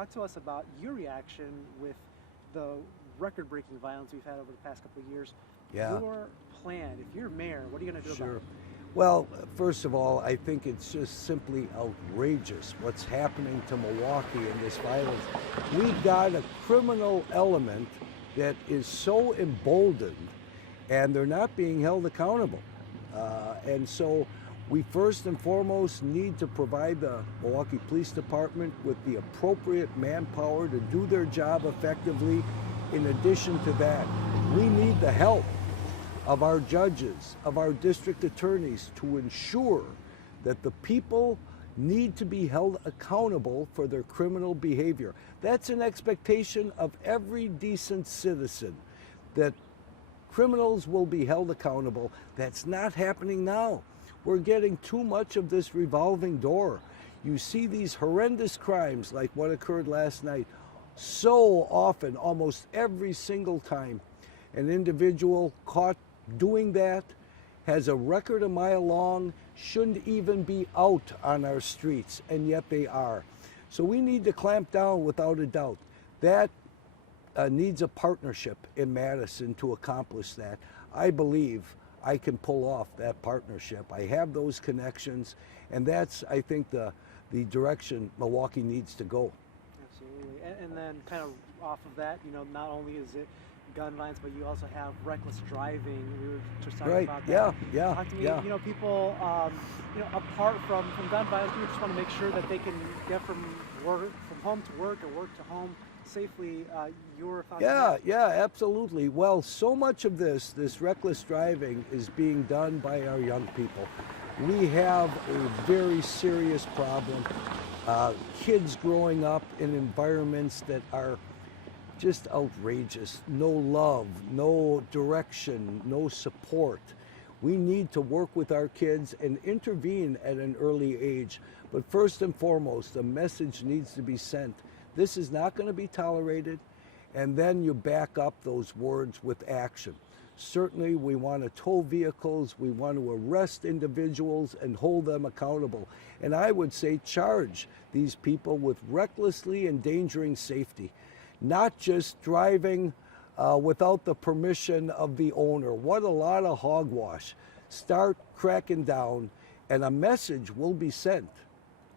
talk to us about your reaction with the record-breaking violence we've had over the past couple of years. Yeah. Your plan, if you're mayor, what are you going to do about Sure. it? Well, first of all, I think it's just simply outrageous what's happening to Milwaukee in this violence. We've got a criminal element that is so emboldened, and they're not being held accountable. And so we first and foremost need to provide the Milwaukee Police Department with the appropriate manpower to do their job effectively. In addition to that, we need the help of our judges, of our district attorneys, to ensure that the people need to be held accountable for their criminal behavior. That's an expectation of every decent citizen, that criminals will be held accountable. That's not happening now. We're getting too much of this revolving door. You see these horrendous crimes like what occurred last night so often, almost every single time. An individual caught doing that has a record a mile long, shouldn't even be out on our streets, and yet they are. So we need to clamp down without a doubt. That needs a partnership in Madison to accomplish that. I believe I can pull off that partnership. I have those connections, and that's, I think, the direction Milwaukee needs to go. Absolutely. And then kind of off of that, not only is it gun violence, but you also have reckless driving. We were just talking about that. Yeah. Talk to me, Yeah. people, apart from gun violence, we just want to make sure that they can get from home to work or work to home safely. Your thoughts on that? Yeah, absolutely. Well, so much of this reckless driving is being done by our young people. We have a very serious problem. Kids growing up in environments that are just outrageous. No love, no direction, no support. We need to work with our kids and intervene at an early age. But first and foremost, a message needs to be sent. This is not going to be tolerated. And then you back up those words with action. Certainly, we want to tow vehicles, we want to arrest individuals and hold them accountable. And I would say charge these people with recklessly endangering safety, not just driving without the permission of the owner. What a lot of hogwash. Start cracking down, and a message will be sent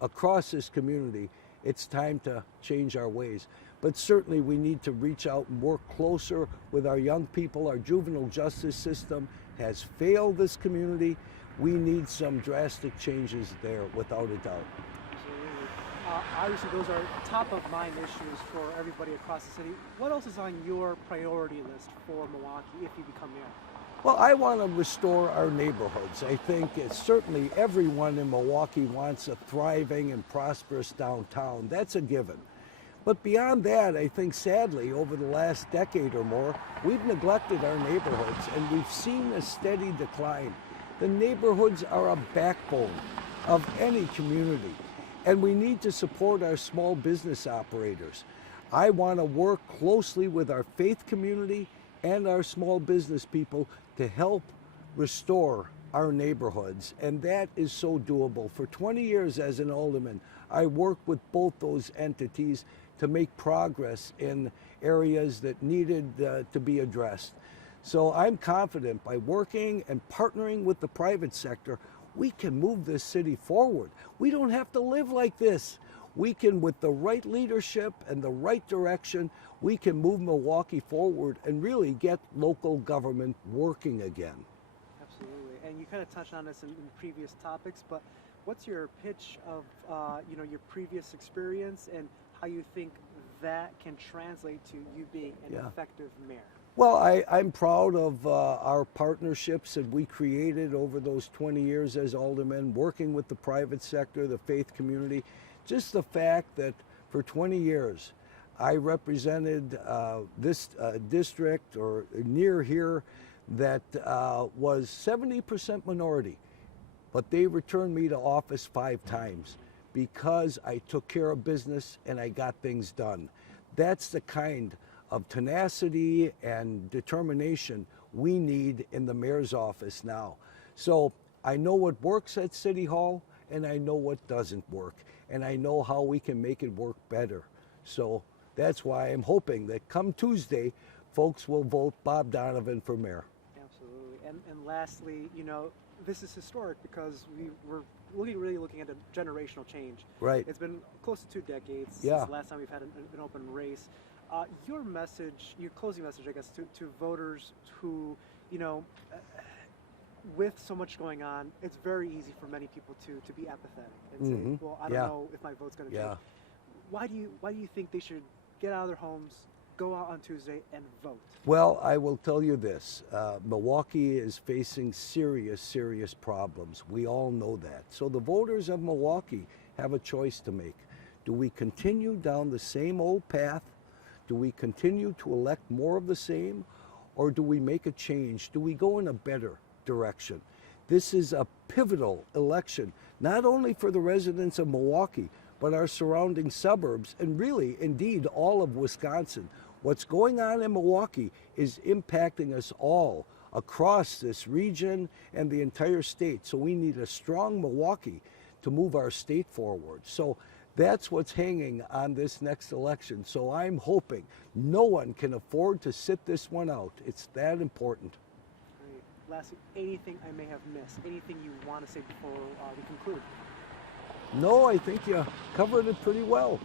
across this community. It's time to change our ways. But certainly we need to reach out and work closer with our young people. Our juvenile justice system has failed this community. We need some drastic changes there, without a doubt. Absolutely. Obviously, those are top of mind issues for everybody across the city. What else is on your priority list for Milwaukee if you become mayor? Well, I want to restore our neighborhoods. I think certainly everyone in Milwaukee wants a thriving and prosperous downtown. That's a given. But beyond that, I think sadly, over the last decade or more, we've neglected our neighborhoods, and we've seen a steady decline. The neighborhoods are a backbone of any community, and we need to support our small business operators. I want to work closely with our faith community and our small business people to help restore our neighborhoods, and that is so doable. For 20 years as an alderman, I worked with both those entities to make progress in areas that needed to be addressed. So I'm confident by working and partnering with the private sector, we can move this city forward. We don't have to live like this. We can, with the right leadership and the right direction, we can move Milwaukee forward and really get local government working again. Absolutely. And you kind of touched on this in previous topics, but what's your pitch of your previous experience and how you think that can translate to you being an effective mayor? Well, I'm proud of our partnerships that we created over those 20 years as aldermen, working with the private sector, the faith community. Just the fact that for 20 years, I represented this district or near here that was 70% minority, but they returned me to office 5 times because I took care of business and I got things done. That's the kind of tenacity and determination we need in the mayor's office now. So I know what works at City Hall and I know what doesn't work, and I know how we can make it work better. So that's why I'm hoping that come Tuesday, folks will vote Bob Donovan for mayor. Absolutely. And lastly, you know, this is historic because we're really looking at a generational change. Right. It's been close to 2 decades Yeah. since the last time we've had an open race. Your message, your closing message, I guess, to voters who, you know, with so much going on, it's very easy for many people to be apathetic and say, well, I don't Yeah. know if my vote's going to Yeah. change. Why do you think they should get out of their homes, go out on Tuesday, and vote? Well, I will tell you this. Milwaukee is facing serious problems. We all know that. So the voters of Milwaukee have a choice to make. Do we continue down the same old path? Do we continue to elect more of the same? Or do we make a change? Do we go in a better direction? This is a pivotal election, not only for the residents of Milwaukee, but our surrounding suburbs, and really, indeed, all of Wisconsin. What's going on in Milwaukee is impacting us all across this region and the entire state. So we need a strong Milwaukee to move our state forward. So that's what's hanging on this next election. So I'm hoping no one can afford to sit this one out. It's that important. Great. Lastly, anything I may have missed? Anything you want to say before we conclude? No, I think you covered it pretty well.